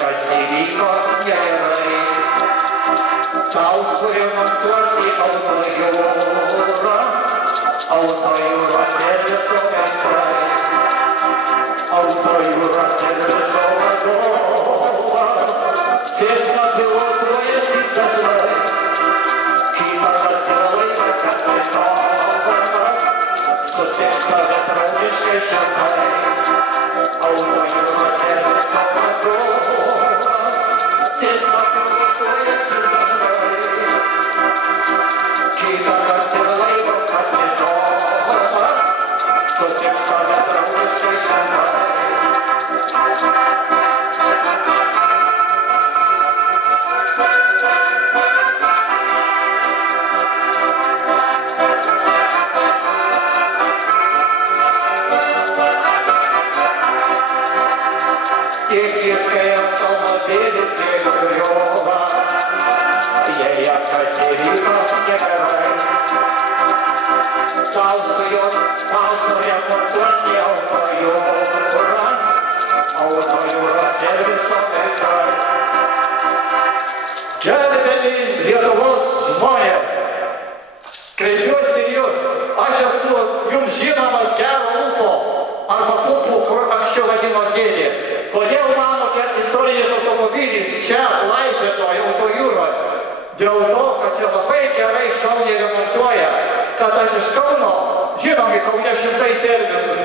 kas įvyko negerai. Tau suremontuosi autojūrą, autojūros serviso meistrai. Autojūros serviso vadovas, sėsna pilotuojantis dažnai. Kitą kartą laiką, kad nežinomas, sutiks tave draugiškai šiltai. Autojūros serviso vadovas, sėsna pilotuojantis dažnai. Kitą kartą laiką, kad nežinomas, sutiks tave draugiškai šiltai. Ir kai automobilis griuva, jei atkasi ryto negerai. Tau suremontuosi autojūrą, autojūros serviso meistrai. Gerbiami Lietuvos žmonės, kreipiuosi į jūs, aš esu jums žinomas gero ūpo arba pupų, kur anksčiau vadino dėdė. Kodėl manote istorinis automobilis čia Klaipėdoje autojūroje? Dėl to, kad čia labai gerai šauniai remontuoja, kad aš iš Kauno, žinomi Kaune 100 servisų,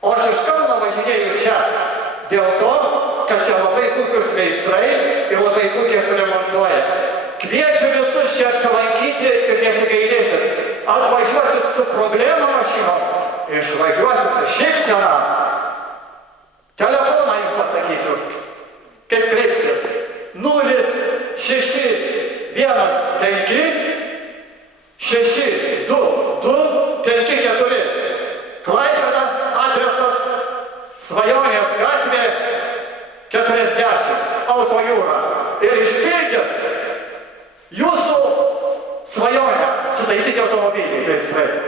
o aš iš Kauno važinėju čia. Dėl to, kad čia labai puikus meistrai ir labai puikiai suremontuoja. Kviečiu visus čia apsilankyti ir nesigailėsit. Atvažiuosit su problemų mašinos, išvažiuosit su šypsena. Telefoną jums pasakysiu, kaip kreiptis. 0615-622-54. Klaipėda, adresas Svajonės gatvė 40, autojūra. Ir išpildys jūsų svajonę sutaisyti automobilį, meistrai.